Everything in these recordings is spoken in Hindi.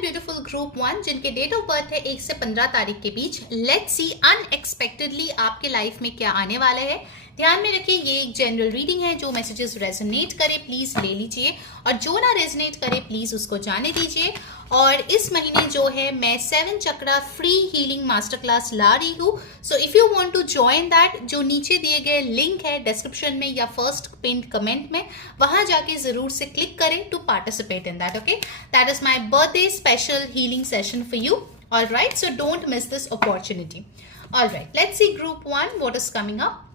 ब्यूटीफुल ग्रुप 1 जिनके डेट ऑफ बर्थ है 1 से 15 तारीख के बीच। लेट्स सी अनएक्सपेक्टेडली आपके लाइफ में क्या आने वाला है। ध्यान में रखिए ये एक जनरल रीडिंग है। जो मैसेजेस रेजोनेट करे प्लीज ले लीजिए और जो ना रेजोनेट करे प्लीज उसको जाने दीजिए। और इस महीने जो है मैं 7 chakra free healing master class ला रही हूँ। So if you want to join that, जो नीचे दिए गए लिंक है डिस्क्रिप्शन में या फर्स्ट पिन्ड कमेंट में, वहां जाके जरूर से क्लिक करें to participate in that. Okay, that is my birthday special healing session for you. All right, so don't miss this opportunity. All right, let's see group 1 what is coming up.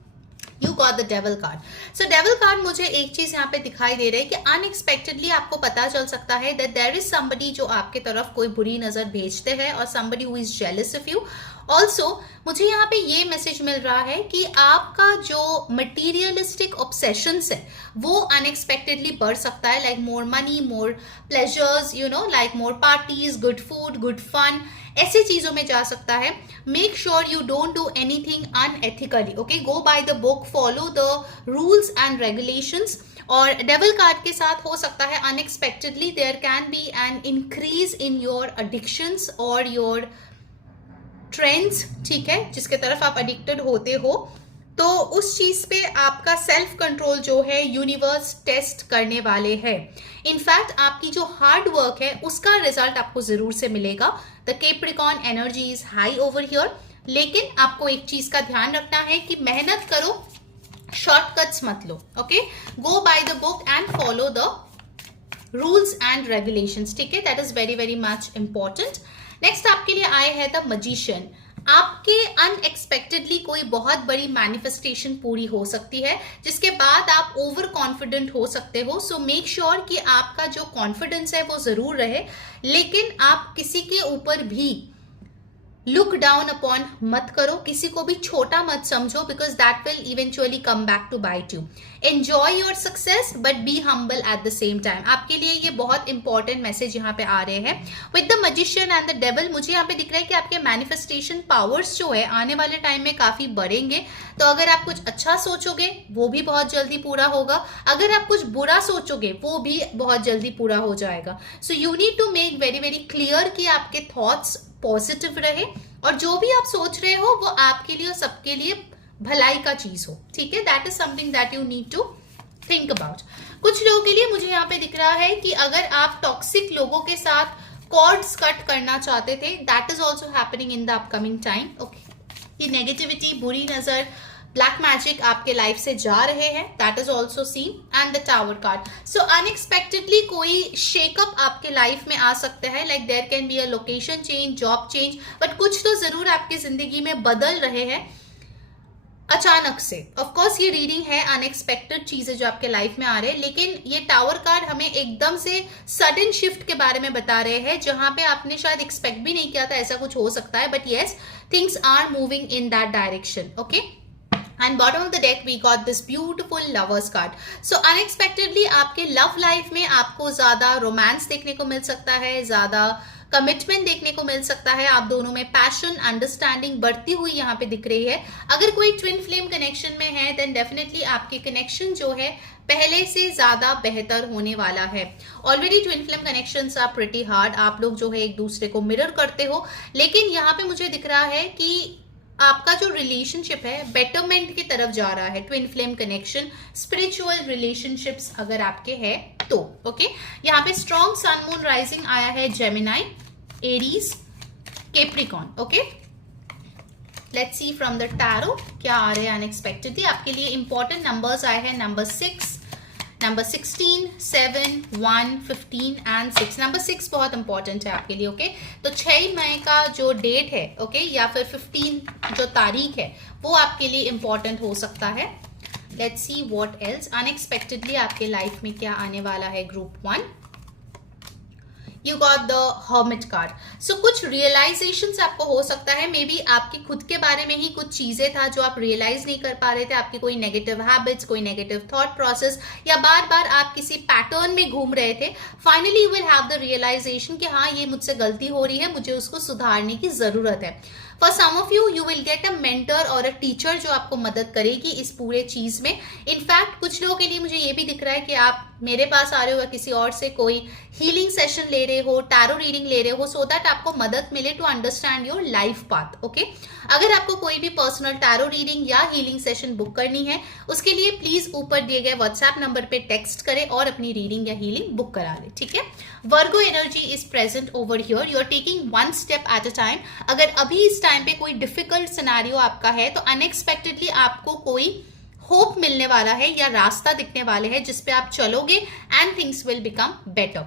You got the devil card. So devil card मुझे एक चीज यहाँ पे दिखाई दे रही है कि अनएक्सपेक्टेडली आपको पता चल सकता है that there is somebody जो आपके तरफ कोई बुरी नजर भेजते हैं और somebody who is jealous of you. Also मुझे यहाँ पे ये मैसेज मिल रहा है कि आपका जो मटीरियलिस्टिक ऑब्सेशंस है वो अनएक्सपेक्टेडली बढ़ सकता है, like more money, more pleasures, you know, like more parties, good food, good fun, ऐसी चीजों में जा सकता है। Make sure you don't do anything unethically. Okay, go by the book, follow the rules and regulations. और डेविल कार्ड के साथ हो सकता है unexpectedly there can be an increase in your addictions और योर ट्रेंड्स, ठीक है, जिसके तरफ आप एडिक्टेड होते हो। तो उस चीज पे आपका सेल्फ कंट्रोल जो है यूनिवर्स टेस्ट करने वाले हैं। इनफैक्ट आपकी जो हार्ड वर्क है उसका रिजल्ट आपको जरूर से मिलेगा। The Capricorn energy is high over here. लेकिन आपको एक चीज का ध्यान रखना है कि मेहनत करो, शॉर्टकट्स मत लो। Okay, go by the book and follow the rules and regulations, ठीक है, that is very very much important. Next आपके लिए आए है द मजिशियन। आपके अनएक्सपेक्टेडली कोई बहुत बड़ी मैनिफेस्टेशन पूरी हो सकती है जिसके बाद आप ओवर कॉन्फिडेंट हो सकते हो। सो मेक श्योर कि आपका जो कॉन्फिडेंस है वो जरूर रहे, लेकिन आप किसी के ऊपर भी लुक डाउन अपॉन मत करो, किसी को भी छोटा मत समझो, because that will eventually come back to bite you. Enjoy your success but be humble at the same time. आपके लिए ये बहुत इंपॉर्टेंट मैसेज यहाँ पे आ रहे हैं। With the magician and the devil मुझे यहाँ पे दिख रहा है कि आपके मैनिफेस्टेशन पावर्स जो है आने वाले टाइम में काफी बढ़ेंगे। तो अगर आप कुछ अच्छा सोचोगे वो भी बहुत जल्दी पूरा होगा, अगर आप कुछ बुरा सोचोगे वो भी बहुत जल्दी पूरा हो जाएगा। So you need to make very very clear कि आपके थॉट्स पॉजिटिव रहे और जो भी आप सोच रहे हो वो आपके लिए और सबके लिए भलाई का चीज हो, ठीक है। That is something that you need to think about. कुछ लोगों के लिए मुझे यहाँ पे दिख रहा है कि अगर आप टॉक्सिक लोगों के साथ कॉर्ड्स कट करना चाहते थे, that is also happening in the upcoming time. Okay, ये नेगेटिविटी, बुरी नजर, ब्लैक मैजिक आपके लाइफ से जा रहे हैं, that is also seen. And the tower card. So unexpectedly कोई शेकअप आपके लाइफ में आ सकता है, like there can be a location change, job change, but कुछ तो जरूर आपकी जिंदगी में बदल रहे हैं अचानक से। ऑफ कोर्स ये रीडिंग है, अनएक्सपेक्टेड चीजें जो आपके लाइफ में आ रहे हैं, लेकिन ये टावर कार्ड हमें एकदम से सडन शिफ्ट के बारे में बता रहे हैं जहां पे आपने शायद एक्सपेक्ट भी नहीं किया था ऐसा कुछ हो सकता है। But yes, things are moving in that direction. Okay, and bottom of the deck we got this beautiful lovers card. So unexpectedly आपके लव लाइफ में आपको ज्यादा रोमांस देखने को मिल सकता है, ज्यादा कमिटमेंट देखने को मिल सकता है। आप दोनों में पैशन, अंडरस्टैंडिंग बढ़ती हुई यहाँ पे दिख रही है। अगर कोई ट्विन फ्लेम कनेक्शन में है देन डेफिनेटली आपके कनेक्शन जो है पहले से ज्यादा बेहतर होने वाला है। Already twin flame connections are pretty hard, आप लोग जो है एक दूसरे को मिरर करते हो, लेकिन यहाँ पे मुझे दिख रहा है कि आपका जो रिलेशनशिप है बेटरमेंट की तरफ जा रहा है। Twin flame connection, spiritual relationships अगर आपके हैं तो। ओके, यहाँ पे स्ट्रॉन्ग सन मून राइजिंग आया है Gemini, Aries, Capricorn. Okay, let's see from the tarot क्या आ रहे हैं अनएक्सपेक्टेडली आपके लिए। इंपॉर्टेंट नंबर्स आए हैं नंबर 6, नंबर 16, 7, 1, 15 एंड 6। नंबर 6 बहुत इंपॉर्टेंट है आपके लिए। ओके, तो 6 मई का जो डेट है, ओके, या फिर 15 जो तारीख है वो आपके लिए इंपॉर्टेंट हो सकता है। Let's see what else unexpectedly आपके लाइफ में क्या आने वाला है group 1। You got the hermit card. So कुछ रियलाइजेशंस आपको हो सकता है, मे बी आपकी खुद के बारे में ही कुछ चीजें था जो आप रियलाइज नहीं कर पा रहे थे, आपकी कोई नेगेटिव हैबिट्स, कोई नेगेटिव थॉट प्रोसेस, या बार बार आप किसी पैटर्न में घूम रहे थे। Finally you will have the realisation कि हाँ ये मुझसे गलती हो रही है, मुझे उसको सुधारने की जरूरत है। For some of you will get a mentor और अ टीचर जो आपको मदद करेगी इस पूरे चीज में. इनफैक्ट कुछ लोगों के लिए मुझे ये भी दिख रहा है कि आप मेरे पास आ रहे हो या किसी और से कोई हीलिंग सेशन ले रहे हो, टैरो रीडिंग ले रहे हो, सो दैट आपको मदद मिले to understand your life path. Okay, अगर आपको कोई भी पर्सनल टैरो रीडिंग या हीलिंग सेशन बुक करनी है, उसके लिए प्लीज ऊपर दिए गए व्हाट्सएप नंबर पे टेक्स्ट करें और अपनी रीडिंग या हीलिंग बुक करा ले. ठीक है, Virgo energy is present over here. You are taking one step at a time. अगर अभी इस टाइम पे कोई डिफिकल्ट सिनेरियो आपका है तो अनएक्सपेक्टेडली आपको कोई होप मिलने वाला है या रास्ता दिखने वाले है जिसपे आप चलोगे and things will become better.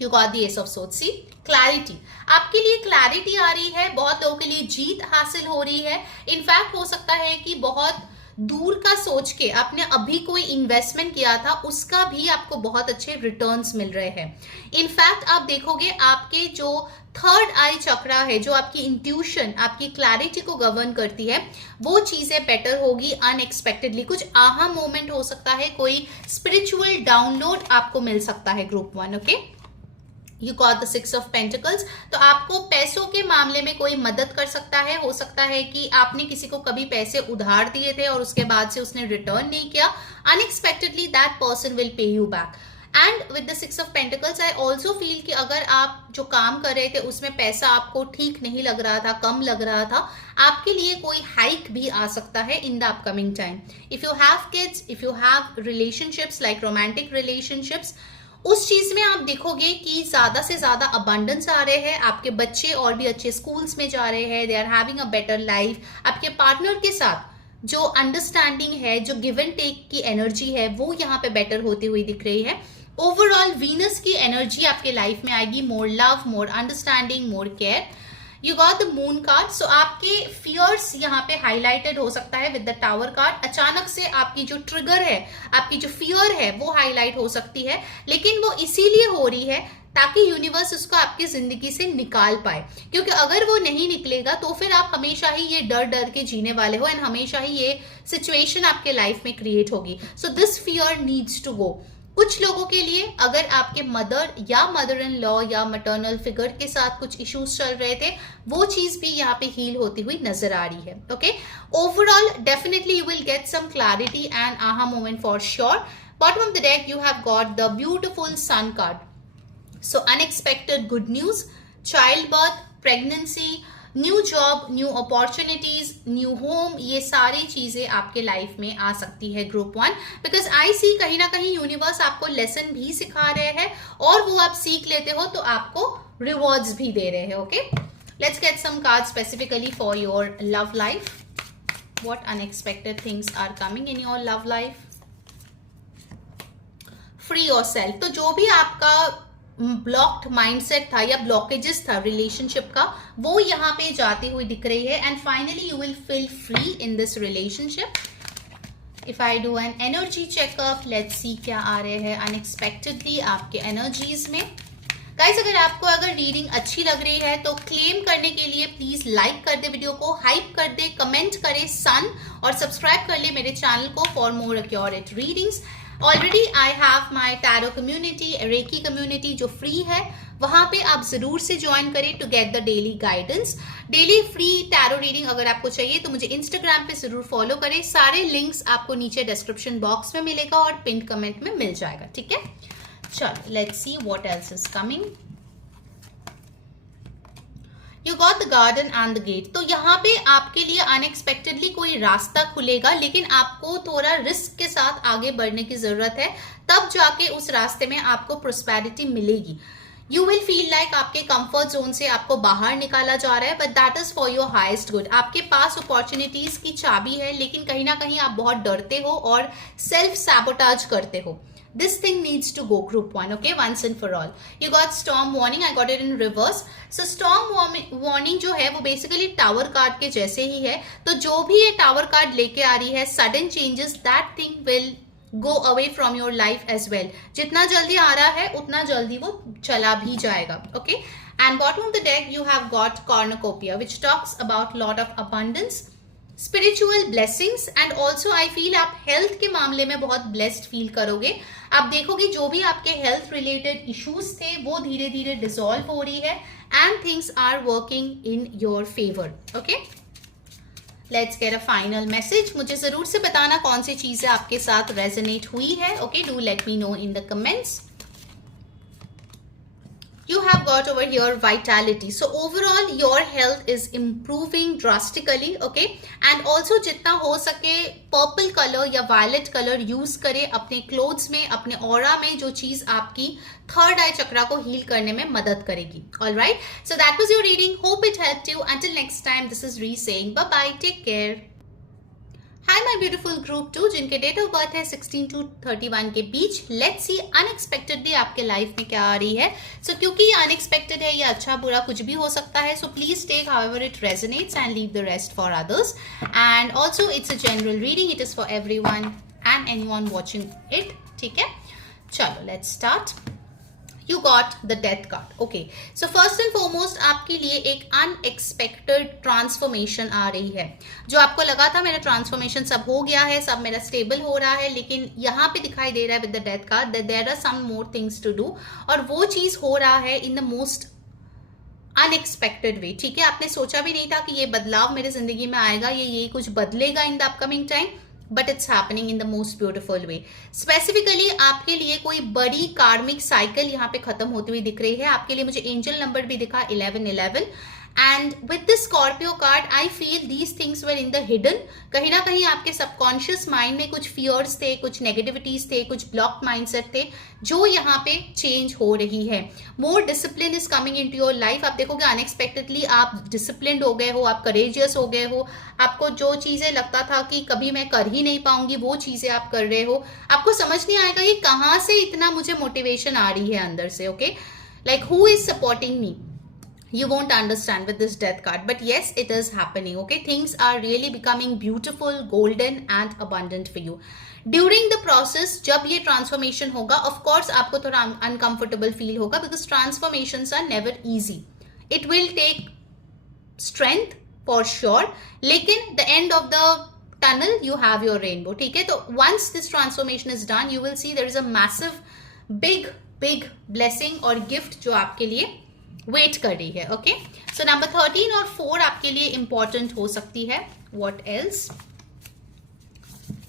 You got the ace of swords. See, clarity, आपके लिए क्लैरिटी आ रही है. बहुत लोगों के लिए जीत हासिल हो रही है. इनफैक्ट हो सकता है कि बहुत दूर का सोच के आपने अभी कोई इन्वेस्टमेंट किया था, उसका भी आपको बहुत अच्छे रिटर्न्स मिल रहे हैं. इनफैक्ट आप देखोगे आपके जो थर्ड आई चक्रा है, जो आपकी इंट्यूशन, आपकी क्लैरिटी को गवर्न करती है, वो चीजें बेटर होगी अनएक्सपेक्टेडली. कुछ आहा मोमेंट हो सकता है, कोई स्पिरिचुअल डाउनलोड आपको मिल सकता है. Group 1. Okay, you got the 6 of pentacles. तो आपको पैसों के मामले में कोई मदद कर सकता है. हो सकता है कि आपने किसी को कभी पैसे उधार दिए थे और उसके बाद से उसने रिटर्न नहीं किया. Unexpectedly that person will pay you back. And with the 6 of pentacles I also feel कि अगर आप जो काम कर रहे थे उसमें पैसा आपको ठीक नहीं लग रहा था, कम लग रहा था, आपके लिए कोई हाइक भी आ सकता है in the upcoming time. If you have kids, if you have relationships like romantic relationships, उस चीज में आप देखोगे कि ज्यादा से ज्यादा अबंडेंस आ रहे हैं. आपके बच्चे और भी अच्छे स्कूल्स में जा रहे हैं. They are having a better life. आपके पार्टनर के साथ जो अंडरस्टैंडिंग है, जो गिव एंड टेक की एनर्जी है, वो यहाँ पे बेटर होती हुई दिख रही है. ओवरऑल वीनस की एनर्जी आपके लाइफ में आएगी. More love, more understanding, more care. You got the moon card. So आपके फियर्स यहाँ पे हाईलाइटेड हो सकता है विद द टावर कार्ड. अचानक से आपकी जो ट्रिगर है, आपकी जो फियर है, वो हाईलाइट हो सकती है. लेकिन वो इसीलिए हो रही है ताकि यूनिवर्स उसको आपकी जिंदगी से निकाल पाए. क्योंकि अगर वो नहीं निकलेगा तो फिर आप हमेशा ही ये डर डर के जीने वाले हो एंड हमेशा ही ये सिचुएशन आपके लाइफ में क्रिएट होगी. So this fear needs to go. कुछ लोगों के लिए अगर आपके मदर या मदर इन लॉ या मटर्नल फिगर के साथ कुछ इश्यूज चल रहे थे, वो चीज भी यहाँ पे हील होती हुई नजर आ रही है. Okay, overall definitely you will get some clarity and aha moment for sure. Bottom of the deck you have got the beautiful sun card. So unexpected good news, child birth, pregnancy, new job, new opportunities, new home, ये सारी चीजें आपके लाइफ में आ सकती है. ग्रुप 1, बिकॉज आई सी कहीं ना कहीं यूनिवर्स आपको लेसन भी सिखा रहे हैं और वो आप सीख लेते हो तो आपको रिवॉर्ड्स भी दे रहे हैं. Okay, let's get some card specifically for your love life. What unexpected things are coming in your love life. Free yourself. तो जो भी आपका ब्लॉक्ड माइंडसेट था या ब्लॉकेजेस था रिलेशनशिप का, वो यहाँ पे जाती हुई दिख रही है and finally you will feel free in this relationship. If I do an energy checkup, let's see क्या आ रहे हैं अनएक्सपेक्टेडली आपके एनर्जीज में. गाइस, अगर रीडिंग अच्छी लग रही है तो क्लेम करने के लिए प्लीज लाइक कर दे वीडियो को, हाइप कर दे, कमेंट करे सन और सब्सक्राइब कर ले मेरे चैनल को for more accurate readings. Already I have my tarot community, reiki community जो फ्री है, वहां पे आप जरूर से ज्वाइन करें to get the daily guidance. Daily free tarot reading अगर आपको चाहिए तो मुझे इंस्टाग्राम पे जरूर फॉलो करें. सारे लिंक्स आपको नीचे डिस्क्रिप्शन बॉक्स में मिलेगा और पिन कमेंट में मिल जाएगा. ठीक है, चलो let's see what else is coming. You got the garden and the gate. तो यहाँ पे आपके लिए अनएक्सपेक्टेडली कोई रास्ता खुलेगा, लेकिन आपको थोड़ा रिस्क के साथ आगे बढ़ने की जरूरत है, तब जाके उस रास्ते में आपको प्रोस्पेरिटी मिलेगी. यू विल फील लाइक आपके कंफर्ट जोन से आपको बाहर निकाला जा रहा है, but that is for your highest good. आपके पास अपॉर्चुनिटीज की चाबी है, लेकिन कहीं ना कहीं आप बहुत डरते हो और सेल्फ सैबोटाज करते हो. This thing needs to go. Group 1, okay, once and for all. You got storm warning. I got it in reverse. So storm warning जो है वो basically tower card के जैसे ही है. तो जो भी ये tower card लेके आ रही है, sudden changes, that thing will go away from your life as well. जितना जल्दी आ रहा है उतना जल्दी वो चला भी जाएगा. Okay. And bottom of the deck you have got cornucopia, which talks about lot of abundance. Spiritual blessings and also I feel आप हेल्थ के मामले में बहुत ब्लेस्ड फील करोगे। आप देखोगे जो भी आपके हेल्थ रिलेटेड इश्यूज थे वो धीरे धीरे डिसॉल्व हो रही है and things are working in your favour. Okay, let's get a final message. मुझे जरूर से बताना कौन सी चीजें आपके साथ रेजोनेट हुई है। Okay, do let me know in the comments. You have got over here vitality, so overall your health is improving drastically. Okay, and also जितना हो सके पर्पल कलर या वायलेट कलर यूज करें अपने क्लोथ्स में, अपने ऑरा में, जो चीज आपकी थर्ड आई चक्रा को हील करने में मदद करेगी। All right, so that was your reading. Hope it helped you. Until next time, this is Ree saying bye bye. Take care. Hi my beautiful group 2 जिनके डेट ऑफ बर्थ है 16 to 31 के बीच। लेट्स सी अनएक्सपेक्टेडली आपके लाइफ में क्या आ रही है। सो क्योंकि ये अनएक्सपेक्टेड है, ये अच्छा बुरा कुछ भी हो सकता है, so please take however it resonates and leave the rest for others. And also it's a general reading, it is for everyone and anyone watching it. ठीक है, चलो let's start. You got the death card. Okay, so first and foremost आपके लिए एक unexpected transformation आ रही है। जो आपको लगा था मेरा ट्रांसफॉर्मेशन सब हो गया है, सब मेरा स्टेबल हो रहा है, लेकिन यहाँ पे दिखाई दे रहा है with the death card that there are some more things to do, और वो चीज हो रहा है in the most अनएक्सपेक्टेड वे। ठीक है, आपने सोचा भी नहीं था कि ये बदलाव मेरे जिंदगी में आएगा, ये कुछ बदलेगा in the upcoming time, but it's happening in the most beautiful way. Specifically आपके लिए कोई बड़ी कार्मिक साइकिल यहाँ पे खत्म होती हुई दिख रही है। आपके लिए मुझे एंजल नंबर भी दिखा 1111 and with this Scorpio card I feel these things were in the hidden. कहीं ना कहीं आपके सबकॉन्शियस माइंड में कुछ फियर्स थे, कुछ नेगेटिविटीज थे, कुछ ब्लॉक माइंडसेट थे, जो यहाँ पे चेंज हो रही है। More discipline is coming into your life. आप देखोगे अनएक्सपेक्टेडली आप डिसिप्लिन्ड हो गए हो, आप करेजियस हो गए हो। आपको जो चीजें लगता था कि कभी मैं कर ही नहीं पाऊंगी, वो चीजें आप कर रहे हो। आपको समझ नहीं आएगा ये कहाँ से इतना मुझे मोटिवेशन आ रही है अंदर से। Okay, like who is supporting me, you won't understand with this death card, but yes, it is happening. Okay, things are really becoming beautiful, golden and abundant for you during the process। जब ये transformation होगा, of course आपको थोड़ा uncomfortable feel होगा, because transformations are never easy. It will take strength for sure, लेकिन the end of the tunnel you have your rainbow। ठीक है, तो once this transformation is done, you will see there is a massive big blessing और gift जो आपके लिए वेट कर रही है। ओके, सो नंबर 13 और 4 आपके लिए इंपॉर्टेंट हो सकती है। व्हाट एल्स,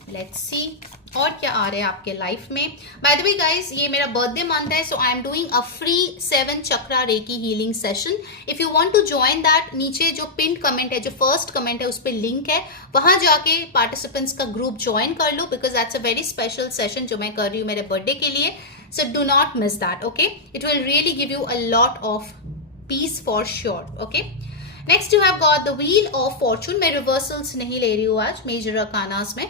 लेट्स सी और क्या आ रहा है आपके लाइफ में। बाय द वे गाइस, ये मेरा बर्थडे मंथ है, so I am doing a free 7 chakra reiki healing session. If you want to join that, नीचे जो पिन कमेंट है, जो फर्स्ट कमेंट है, उस पर लिंक है, वहां जाके पार्टिसिपेंट्स का ग्रुप ज्वाइन कर लो, because that's a very special session जो मैं कर रही हूँ मेरे बर्थडे के लिए। So do not miss that. Okay, it will really give you a lot of peace for sure. Okay, next you have got the wheel of fortune। मैं reversals नहीं ले रही हूँ आज major arcanas में।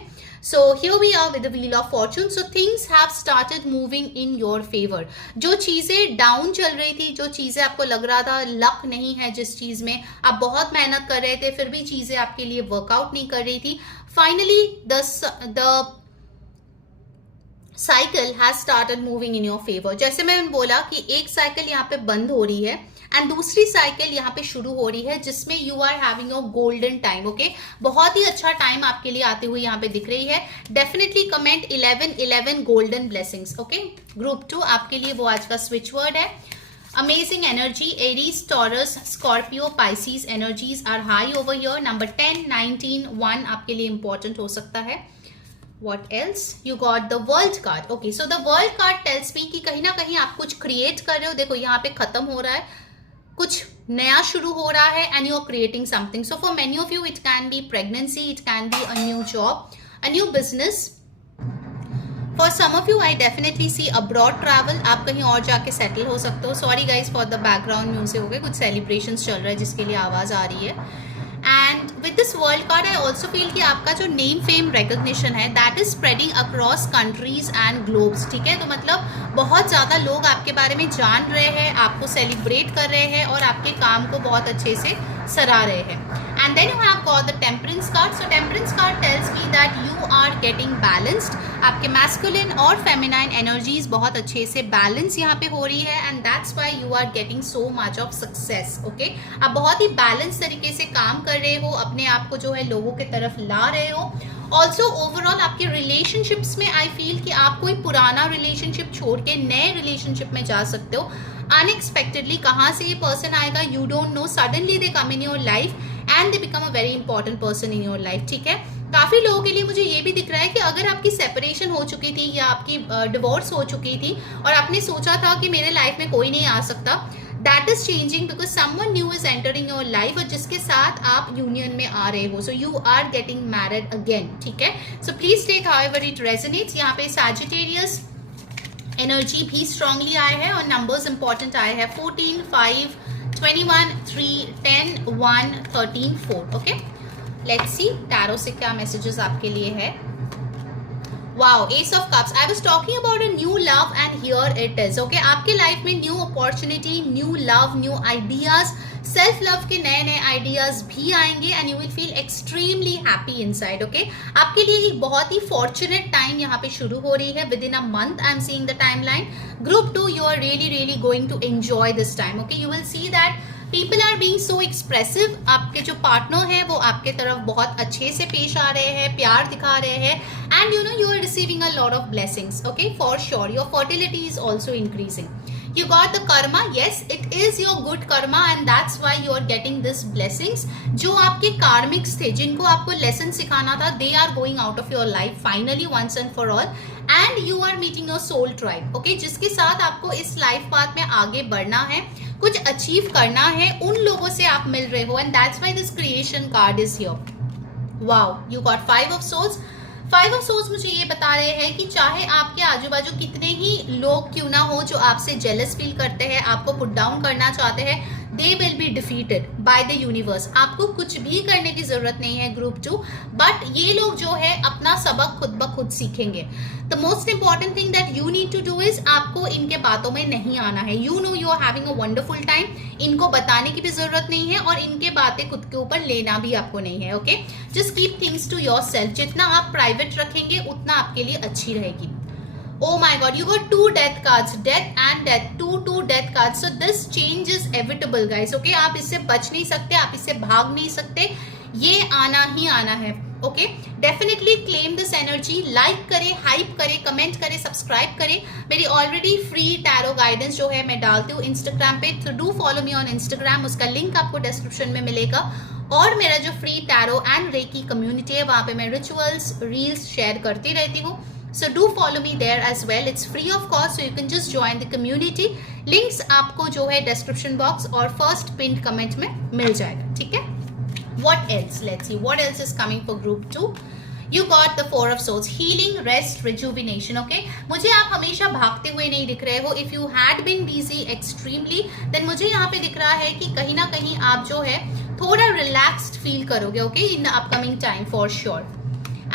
So here we are with the wheel of fortune। So things have started moving in your favor। जो चीजें डाउन चल रही थी, जो चीजें आपको लग रहा था लक नहीं है, जिस चीज में आप बहुत मेहनत कर रहे थे फिर भी चीजें आपके लिए वर्कआउट नहीं कर रही थी, finally the cycle has started moving in your favour. जैसे मैंने बोला कि एक साइकिल यहाँ पे बंद हो रही है एंड दूसरी साइकिल यहाँ पे शुरू हो रही है, जिसमें you are having your golden time. Okay, बहुत ही अच्छा टाइम आपके लिए आते हुए यहाँ पे दिख रही है। Definitely comment 1111 golden blessings. Okay, group 2 आपके लिए वो आज का स्विच वर्ड है। Amazing energy, Aries, Taurus, Scorpio, Pisces energies are high over here. Number 10, 19, 1 आपके लिए इंपॉर्टेंट हो सकता है। What else? You got the world card. Okay, so the world card tells me कि कहीं ना कहीं आप कुछ क्रिएट कर रहे हो। देखो यहाँ पे खत्म हो रहा है, कुछ नया शुरू हो रहा है and you are creating something. So for many of you it can be pregnancy, it can be a new job, a new business. For some of you I definitely see abroad travel। आप कहीं और जाके सेटल हो सकते हो। Sorry guys for the background music, हो गए कुछ सेलिब्रेशंस चल रहा है जिसके लिए आवाज आ रही है। And with this world card I also feel कि आपका जो नेम फेम रिकॉग्निशन है that is spreading across countries and globes. ठीक है, तो मतलब बहुत ज़्यादा लोग आपके बारे में जान रहे हैं, आपको सेलिब्रेट कर रहे हैं और आपके काम को बहुत अच्छे से सराह रहे हैं। And then you have got the temperance card. So temperance card tells me that you are getting balanced. आपके masculine और feminine energies बहुत अच्छे से balance यहाँ पे हो रही है, and that's why you are getting so much of success. Okay, आप बहुत ही balance तरीके से काम कर रहे हो, अपने आप को जो है लोगों के तरफ ला रहे हो. ऑल्सो ओवरऑल आपके रिलेशनशिप्स में आई फील कि आप कोई पुराना रिलेशनशिप छोड़ के नए रिलेशनशिप में जा सकते हो. अनएक्सपेक्टेडली कहाँ से ये पर्सन आएगा you don't know, suddenly they come in your life and they become a very important person in your life. ठीक है, काफी लोगों के लिए मुझे ये भी दिख रहा है कि अगर आपकी सेपरेशन हो चुकी थी या आपकी डिवोर्स हो चुकी थी और आपने सोचा था कि मेरे लाइफ में कोई नहीं आ सकता, that is changing because someone new is entering your life और जिसके साथ आप यूनियन में आ रहे हो. So you are getting married again. ठीक है, so please take however it resonates. यहाँ पे Sagittarius एनर्जी भी स्ट्रांगली आए हैं और नंबर्स इंपॉर्टेंट आए हैं 14, 5, 21, 3, 10, 1, 13, 4. ओके, लेट्स सी टैरो से क्या मैसेजेस आपके लिए है. Wow, Ace of Cups. I was talking about a new love and here it is. Okay, आपके लाइफ में new opportunity, new love, new ideas, self love के नए नए आइडियाज भी आएंगे and you will feel extremely happy inside. Okay, आपके लिए एक बहुत ही फॉर्चुनेट टाइम यहाँ पे शुरू हो रही है. Within a month I am seeing the timeline. Group 2 you are really going to enjoy this time. Okay, you will see that people are being so expressive. आपके जो पार्टनर हैं वो आपके तरफ बहुत अच्छे से पेश आ रहे हैं, प्यार दिखा रहे हैं, and you know you are receiving a lot of blessings. Okay, for sure your fertility is also increasing. You got the karma. Yes, it is your good karma and that's why you are getting this blessings. जो आपके karmics थे, जिनको आपको lesson सिखाना था, they are going out of your life finally once and for all. And you are meeting your soul tribe. Okay, जिसके साथ आपको इस life path में आगे बढ़ना है, कुछ achieve करना है, उन लोगों से आप मिल रहे हो and that's why this creation card is here. Wow, you got 5 of swords. 5 of Swords मुझे ये बता रहे हैं कि चाहे आपके आजू बाजू कितने ही लोग क्यों ना हो जो आपसे जेलस फील करते हैं, आपको पुट डाउन करना चाहते हैं, they will be defeated by the universe. आपको कुछ भी करने की जरूरत नहीं है ग्रुप 2, बट ये लोग जो है अपना सबक खुद ब खुद सीखेंगे. The most important thing that you need to do is आपको इनके बातों में नहीं आना है. You know you are having a wonderful time. इनको बताने की भी जरूरत नहीं है और इनके बातें खुद के ऊपर लेना भी आपको नहीं है. Okay, just keep things to yourself. जितना आप प्राइवेट रखेंगे उतना आपके लिए अच्छी रहेगी. Oh my God, you got 2 death cards, death and death, 2 death cards. So this change is inevitable, guys. Okay, आप इससे बच नहीं सकते, आप इससे भाग नहीं सकते, ये आना ही आना है. Okay, definitely claim this energy. Like करें, हाइप करें, कमेंट करें, सब्सक्राइब करें. मेरी ऑलरेडी फ्री टैरो गाइडेंस जो है मैं डालती हूँ इंस्टाग्राम पे, तो do follow me on Instagram. उसका लिंक आपको डिस्क्रिप्शन में मिलेगा. और मेरा जो free tarot and reiki community है वहाँ पे मैं रिचुअल्स, रील्स शेयर करती रहती हूँ. So do follow me there as well. It's free of cost, so you can just join the community. Links आपको जो है description box और first pinned comment में मिल जाएगा. ठीक है? What else? Let's see. What else is coming for group 2? You got the 4 of Swords. Healing, rest, rejuvenation. Okay? मुझे आप हमेशा भागते हुए नहीं दिख रहे हो. If you had been busy extremely, then मुझे यहाँ पे दिख रहा है कि कहीं ना कहीं आप जो है थोड़ा relaxed feel करोगे. Okay? In the upcoming time for sure.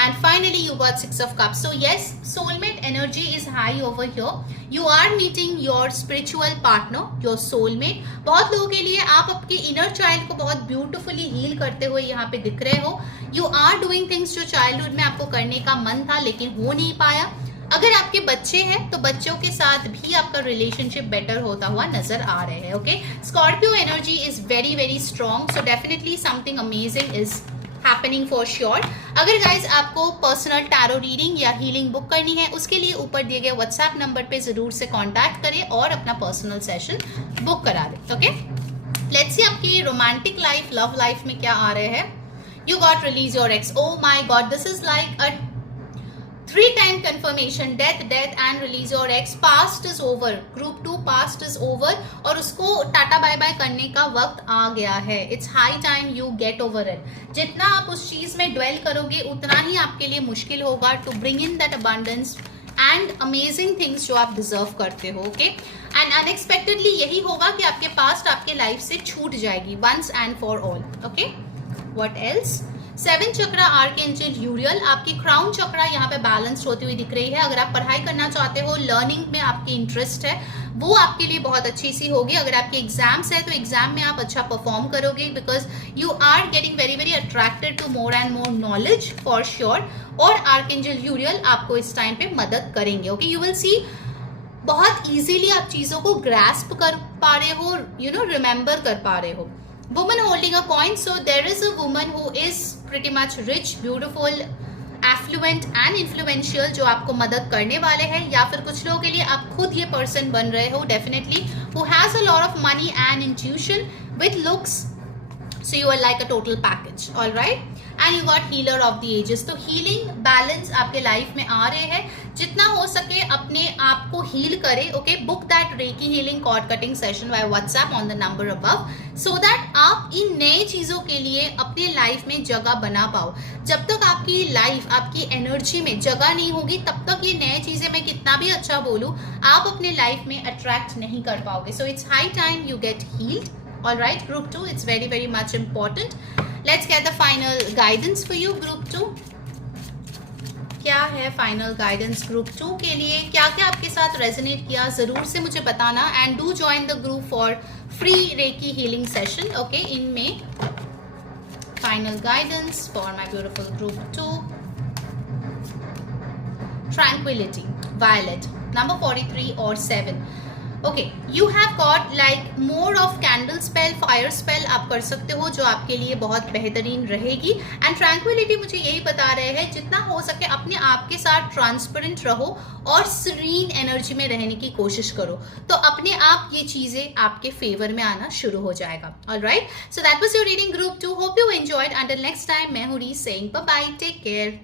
And finally you got 6 of Cups. So yes, soulmate energy is high over here. You are meeting your spiritual partner, your soulmate. बहुत लोगों के लिए आप आपके inner child को बहुत beautifully heal करते हुए यहाँ पे दिख रहे हो. You are doing things जो childhood में आपको करने का मन था लेकिन हो नहीं पाया. अगर आपके बच्चे हैं तो बच्चों के साथ भी आपका रिलेशनशिप बेटर होता हुआ नजर आ रहे हैं. Okay, Scorpio energy is very strong. So definitely something amazing is happening for sure. अगर गाइज आपको पर्सनल टैरो रीडिंग या हीलिंग बुक करनी है उसके लिए ऊपर दिए गए व्हाट्सएप नंबर पे जरूर से कांटेक्ट करें और अपना पर्सनल सेशन बुक करा दें. ओके, लेट्स सी आपकी रोमांटिक लाइफ, लव लाइफ में क्या आ रहे हैं. You got release your ex. Oh my God, this is like a 3-time confirmation. death and release your ex. past is over. group 2 past is over और उसको टाटा बाय बाय करने का वक्त आ गया है. it's high time you get over it. जितना आप उस चीज में dwell करोगे उतना ही आपके लिए मुश्किल होगा to bring in that abundance and amazing things जो आप deserve करते हो. okay, and unexpectedly यही होगा कि आपके past आपके लाइफ से छूट जाएगी once and for all. okay, what else? 7 chakra archangel Uriel, आपकी क्राउन चक्रा यहाँ पे बैलेंस्ड होती हुई दिख रही है। अगर आप पढ़ाई करना चाहते हो, लर्निंग में आपकी इंटरेस्ट है, वो आपके लिए बहुत अच्छी सी होगी। अगर आपके एग्जाम्स है तो एग्जाम में आप अच्छा परफॉर्म करोगे, because you are getting very very attracted to more and more knowledge for sure. और आर्कएंजल यूरियल आपको इस टाइम पे मदद करेंगे। ओके, यू विल सी बहुत इजीली आप चीजों को ग्रास्प कर पा रहे हो, यू नो, रिमेंबर कर पा रहे हो। Woman holding a coin, so there is a woman who is pretty much rich, beautiful, affluent and influential, जो आपको मदद करने वाले हैं। या फिर कुछ लोगों के लिए आप खुद ये पर्सन बन रहे हो definitely, who has a lot of money and intuition with looks, so you are like a total package, all right. And you got healer of the ages, तो हीलिंग बैलेंस आपके लाइफ में आ रहे हैं। जितना हो सके अपने आप को हील करें। Okay, book that reiki healing cord cutting session by WhatsApp on the number above, so that आप इन नए चीजों के लिए अपने लाइफ में जगह बना पाओ। जब तक आपकी लाइफ, आपकी एनर्जी में जगह नहीं होगी, तब तक ये नए चीजें मैं कितना भी अच्छा बोलूं, आप अपने लाइफ में अट्रैक्ट नहीं कर पाओगे। So it's high time you get heeled, all right. Group 2, it's very very much important. Let's get the final guidance for you group 2। क्या है फाइनल गाइडेंस ग्रुप 2 के लिए? क्या क्या आपके साथ रेजोनेट किया जरूर से मुझे बताना। And do join the group for free reiki healing session. Okay, इनमें final guidance for my beautiful group 2। Tranquillity, violet, number 43 और 7। Okay, you have got like more of candle spell, fire spell आप कर सकते हो, जो आपके लिए बहुत बेहतरीन रहेगी। एंड ट्रैंक्विलिटी मुझे यही बता रहे हैं, जितना हो सके अपने आप के साथ ट्रांसपेरेंट रहो और सीरीन एनर्जी में रहने की कोशिश करो, तो अपने आप ये चीजें आपके फेवर में आना शुरू हो जाएगा। Alright, so that was your reading group 2। Hope you enjoyed. Until next time, मैं हूं री saying bye bye, take care.